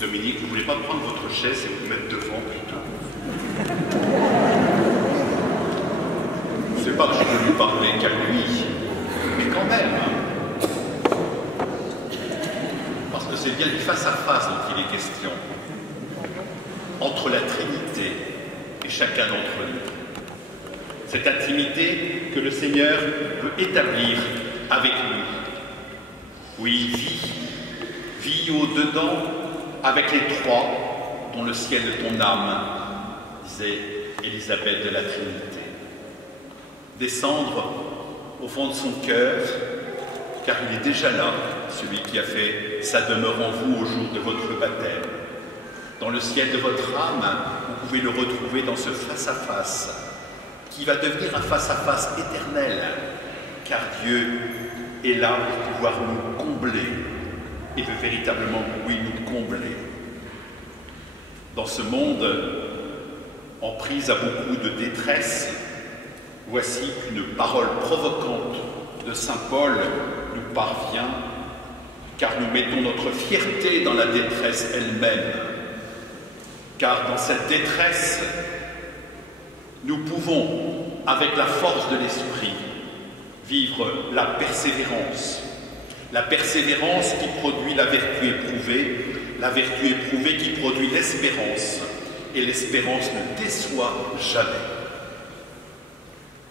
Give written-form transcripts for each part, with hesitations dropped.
Dominique, vous ne voulez pas prendre votre chaise et vous mettre devant plutôt? C'est pas que je veux lui parler qu'à lui, mais quand même. Parce que c'est bien du face-à-face dont il est question. Entre la Trinité et chacun d'entre nous. Cette intimité que le Seigneur veut établir avec nous. Oui, vie au-dedans avec les trois, dont le ciel de ton âme, disait Élisabeth de la Trinité. Descendre au fond de son cœur, car il est déjà là, celui qui a fait sa demeure en vous au jour de votre baptême. Dans le ciel de votre âme, vous pouvez le retrouver dans ce face-à-face, qui va devenir un face-à-face éternel, car Dieu est là pour pouvoir nous combler, et veut véritablement, oui, nous combler. Dans ce monde, en prise à beaucoup de détresse, voici qu'une parole provocante de saint Paul nous parvient, car nous mettons notre fierté dans la détresse elle-même. Car dans cette détresse, nous pouvons, avec la force de l'esprit, vivre la persévérance. La persévérance qui produit la vertu éprouvée qui produit l'espérance, et l'espérance ne déçoit jamais.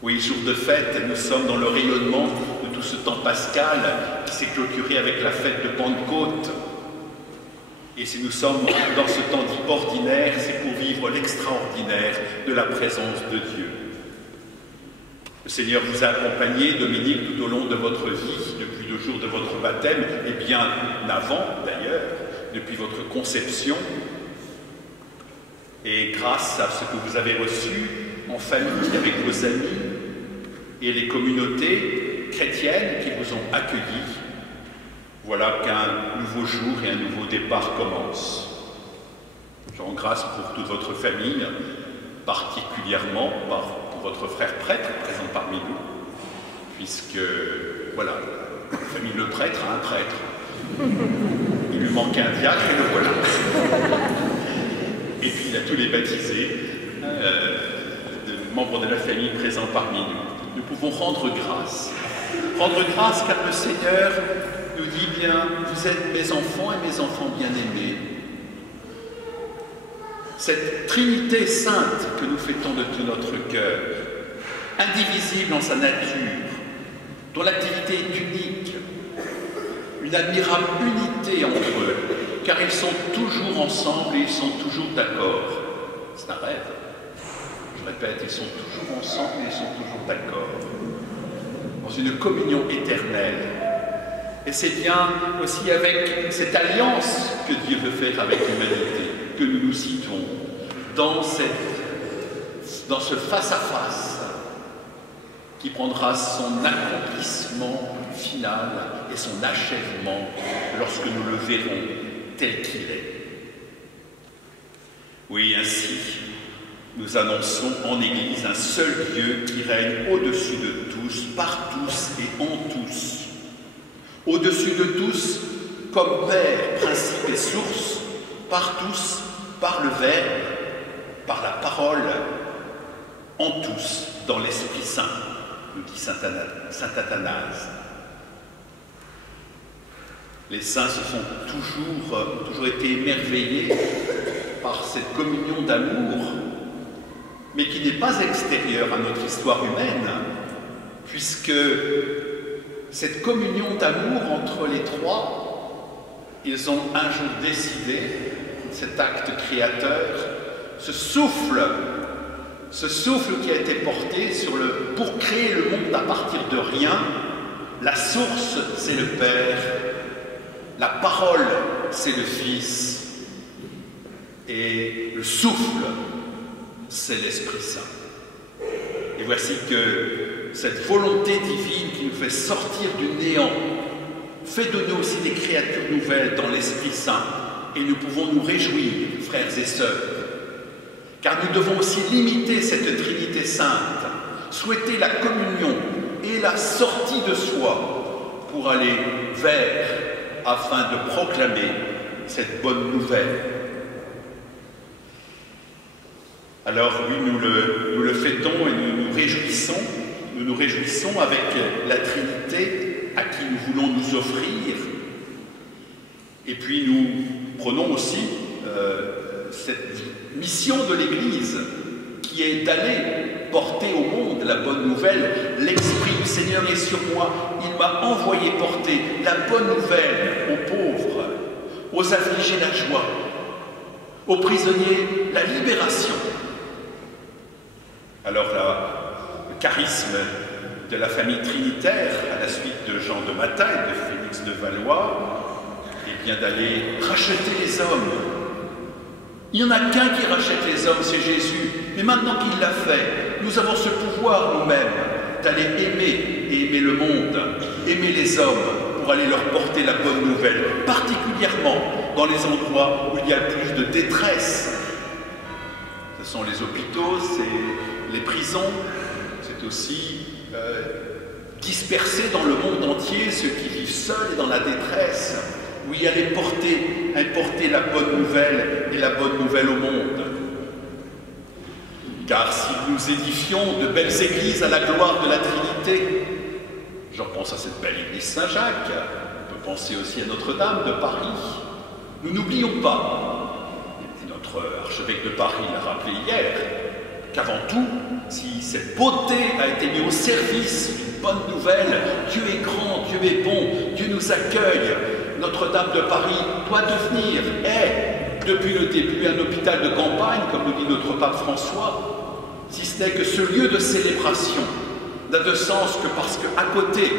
Oui, jour de fête, nous sommes dans le rayonnement de tout ce temps pascal qui s'est clôturé avec la fête de Pentecôte. Et si nous sommes dans ce temps dit ordinaire, c'est pour vivre l'extraordinaire de la présence de Dieu. Le Seigneur vous a accompagné, Dominique, tout au long de votre vie, depuis le jour de votre baptême, et bien avant d'ailleurs, depuis votre conception. Et grâce à ce que vous avez reçu en famille, avec vos amis, et les communautés chrétiennes qui vous ont accueillis, voilà qu'un nouveau jour et un nouveau départ commencent. Je rends grâce pour toute votre famille, particulièrement pour votre frère prêtre présent parmi nous, puisque, voilà, la famille Le Prêtre a un prêtre. Il lui manquait un diacre et le voilà. Et puis il a tous les baptisés, membres de la famille présents parmi nous. Nous pouvons rendre grâce. Rendre grâce car le Seigneur nous dit bien, vous êtes mes enfants et mes enfants bien-aimés. Cette Trinité sainte que nous fêtons de tout notre cœur, indivisible en sa nature, dont l'activité est unique, une admirable unité entre eux, car ils sont toujours ensemble et ils sont toujours d'accord. C'est un rêve. Je répète, ils sont toujours ensemble et ils sont toujours d'accord. Dans une communion éternelle. Et c'est bien aussi avec cette alliance que Dieu veut faire avec l'humanité, que nous nous situons dans ce face-à-face qui prendra son accomplissement final et son achèvement lorsque nous le verrons tel qu'il est. Oui, ainsi, nous annonçons en Église un seul Dieu qui règne au-dessus de tous, par tous et en tous. Au-dessus de tous, comme Père, principe et source, par tous, par le Verbe, par la parole, en tous, dans l'Esprit Saint, nous dit saint Athanase. Les saints ont toujours été émerveillés par cette communion d'amour, mais qui n'est pas extérieure à notre histoire humaine, puisque cette communion d'amour entre les trois, ils ont un jour décidé, cet acte créateur, ce souffle qui a été porté pour créer le monde à partir de rien. La source, c'est le Père, la parole, c'est le Fils, et le souffle, c'est l'Esprit Saint. Et voici que cette volonté divine qui nous fait sortir du néant fait de nous aussi des créatures nouvelles dans l'Esprit Saint. Et nous pouvons nous réjouir, frères et sœurs, car nous devons aussi limiter cette Trinité sainte, souhaiter la communion et la sortie de soi pour aller vers, afin de proclamer cette bonne nouvelle. Alors oui, nous le fêtons et nous nous réjouissons avec la Trinité à qui nous voulons nous offrir. Et puis nous prenons aussi cette mission de l'Église qui est d'aller porter au monde la bonne nouvelle. L'Esprit du Seigneur est sur moi, il m'a envoyé porter la bonne nouvelle aux pauvres, aux affligés la joie, aux prisonniers la libération. Alors le charisme de la famille trinitaire, à la suite de Jean de Matin et de Félix de Valois, est bien d'aller racheter les hommes. Il n'y en a qu'un qui rachète les hommes, c'est Jésus. Mais maintenant qu'il l'a fait, nous avons ce pouvoir nous-mêmes d'aller aimer et aimer le monde, aimer les hommes pour aller leur porter la bonne nouvelle, particulièrement dans les endroits où il y a le plus de détresse. Ce sont les hôpitaux, c'est les prisons, c'est aussi disperser dans le monde entier ceux qui vivent seuls et dans la détresse, où il y aller porter la bonne nouvelle et la bonne nouvelle au monde. Car si nous édifions de belles églises à la gloire de la Trinité, j'en pense à cette belle église Saint-Jacques, on peut penser aussi à Notre-Dame de Paris, nous n'oublions pas, et notre archevêque de Paris l'a rappelé hier, qu'avant tout, si cette beauté a été mise au service d'une bonne nouvelle, Dieu est grand, Dieu est bon, Dieu nous accueille. Notre-Dame de Paris doit devenir, depuis le début, un hôpital de campagne, comme nous dit notre pape François, si ce n'est que ce lieu de célébration n'a de sens que parce qu'à côté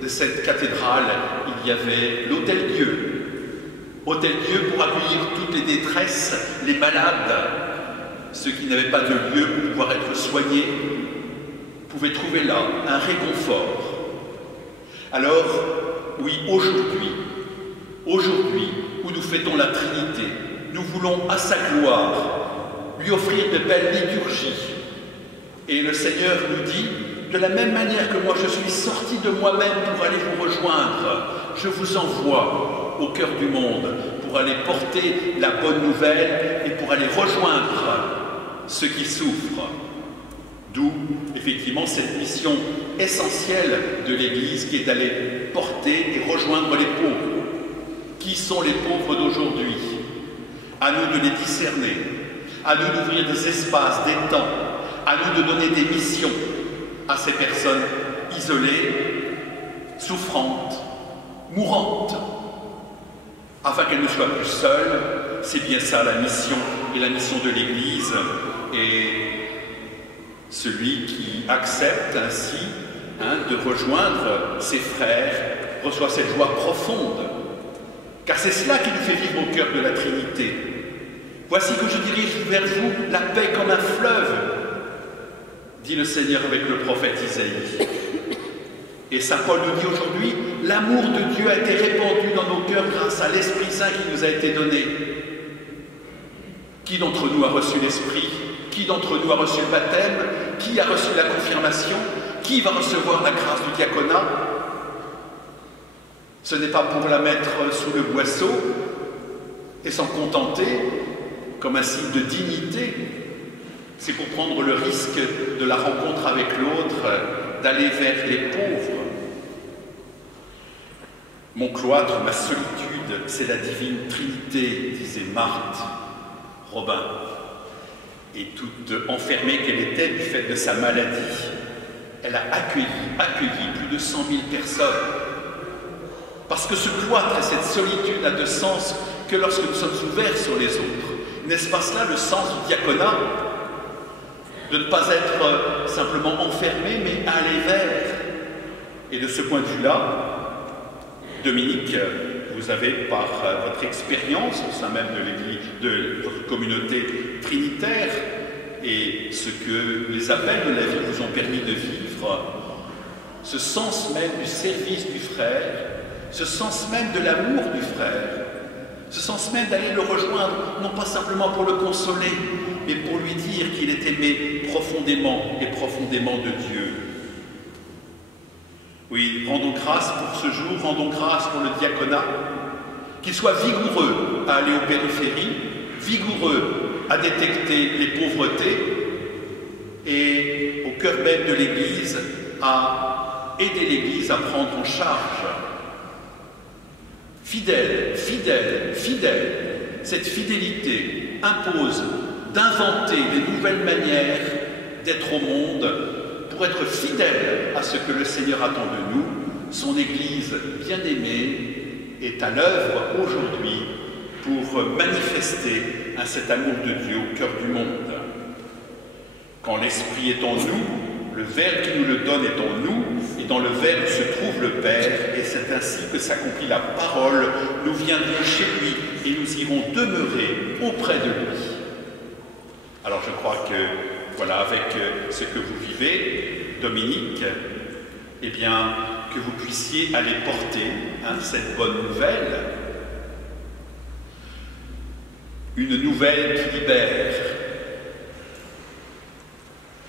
de cette cathédrale, il y avait l'Hôtel-Dieu. Hôtel-Dieu pour accueillir toutes les détresses, les malades, ceux qui n'avaient pas de lieu pour pouvoir être soignés, pouvaient trouver là un réconfort. Alors, oui, aujourd'hui, où nous fêtons la Trinité, nous voulons à sa gloire lui offrir de belles liturgies. Et le Seigneur nous dit, de la même manière que moi je suis sorti de moi-même pour aller vous rejoindre, je vous envoie au cœur du monde pour aller porter la bonne nouvelle et pour aller rejoindre ceux qui souffrent. D'où, effectivement, cette mission essentielle de l'Église qui est d'aller porter et rejoindre les pauvres. Qui sont les pauvres d'aujourd'hui? À nous de les discerner, à nous d'ouvrir des espaces, des temps, à nous de donner des missions à ces personnes isolées, souffrantes, mourantes, afin qu'elles ne soient plus seules. C'est bien ça la mission, et la mission de l'Église. Et celui qui accepte ainsi de rejoindre ses frères reçoit cette joie profonde. Car c'est cela qui nous fait vivre au cœur de la Trinité. Voici que je dirige vers vous la paix comme un fleuve, dit le Seigneur avec le prophète Isaïe. Et saint Paul nous dit aujourd'hui, l'amour de Dieu a été répandu dans nos cœurs grâce à l'Esprit Saint qui nous a été donné. Qui d'entre nous a reçu l'Esprit? Qui d'entre nous a reçu le baptême? Qui a reçu la confirmation? Qui va recevoir la grâce du diaconat? Ce n'est pas pour la mettre sous le boisseau et s'en contenter comme un signe de dignité, c'est pour prendre le risque de la rencontre avec l'autre, d'aller vers les pauvres. Mon cloître, ma solitude, c'est la divine Trinité, disait Marthe Robin. Et toute enfermée qu'elle était du fait de sa maladie, elle a accueilli plus de 100 000 personnes. Parce que ce cloître et cette solitude n'a de sens que lorsque nous sommes ouverts sur les autres. N'est-ce pas cela le sens du diaconat? De ne pas être simplement enfermé, mais aller vers. Et de ce point de vue-là, Dominique, vous avez, par votre expérience au sein même de l'Église, de votre communauté trinitaire, et ce que les appels de la vie vous ont permis de vivre, ce sens même du service du frère, ce sens même de l'amour du frère, ce sens même d'aller le rejoindre, non pas simplement pour le consoler, mais pour lui dire qu'il est aimé profondément et profondément de Dieu. Oui, rendons grâce pour ce jour, rendons grâce pour le diaconat, qu'il soit vigoureux à aller aux périphéries, vigoureux à détecter les pauvretés et au cœur même de l'Église à aider l'Église à prendre en charge. Fidèle, fidèle, fidèle, cette fidélité impose d'inventer des nouvelles manières d'être au monde pour être fidèle à ce que le Seigneur attend de nous. Son Église bien-aimée est à l'œuvre aujourd'hui pour manifester cet amour de Dieu au cœur du monde. Quand l'Esprit est en nous, le Verbe qui nous le donne est en nous, et dans le Verbe se trouve le Père, et c'est ainsi que s'accomplit la parole. Nous viendrons chez lui et nous irons demeurer auprès de lui. Alors je crois que, voilà, avec ce que vous vivez, Dominique, eh bien, que vous puissiez aller porter cette bonne nouvelle, une nouvelle qui libère.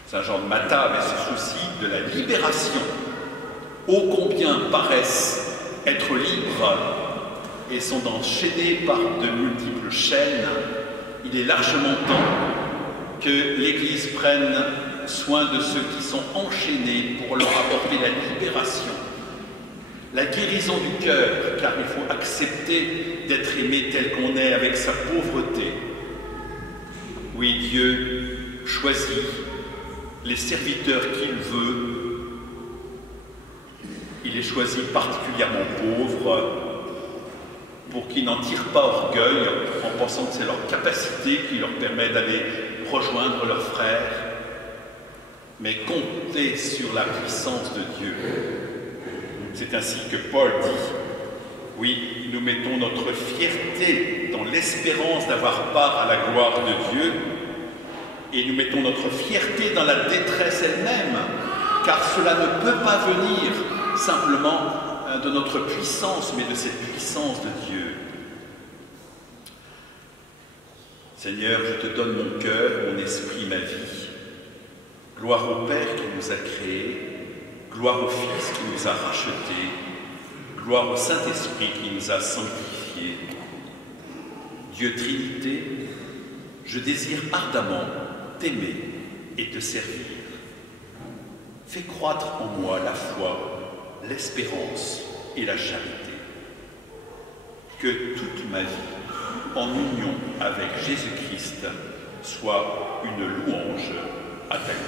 Saint Jean de Matha avait ce souci de la libération. Ô combien paraissent être libres et sont enchaînés par de multiples chaînes. Il est largement temps que l'Église prenne soin de ceux qui sont enchaînés pour leur apporter la libération, la guérison du cœur, car il faut accepter d'être aimé tel qu'on est avec sa pauvreté. Oui, Dieu choisit les serviteurs qu'il veut. Il les choisit particulièrement pauvres pour qu'ils n'en tirent pas orgueil en pensant que c'est leur capacité qui leur permet d'aller rejoindre leurs frères, mais compter sur la puissance de Dieu. C'est ainsi que Paul dit, oui, nous mettons notre fierté dans l'espérance d'avoir part à la gloire de Dieu, et nous mettons notre fierté dans la détresse elle-même, car cela ne peut pas venir simplement de notre puissance, mais de cette puissance de Dieu. Seigneur, je te donne mon cœur, mon esprit, ma vie. Gloire au Père qui nous a créés, gloire au Fils qui nous a rachetés, gloire au Saint-Esprit qui nous a sanctifiés. Dieu Trinité, je désire ardemment t'aimer et te servir. Fais croître en moi la foi, l'espérance et la charité. Que toute ma vie, en union avec Jésus-Christ, soit une louange à ta gloire.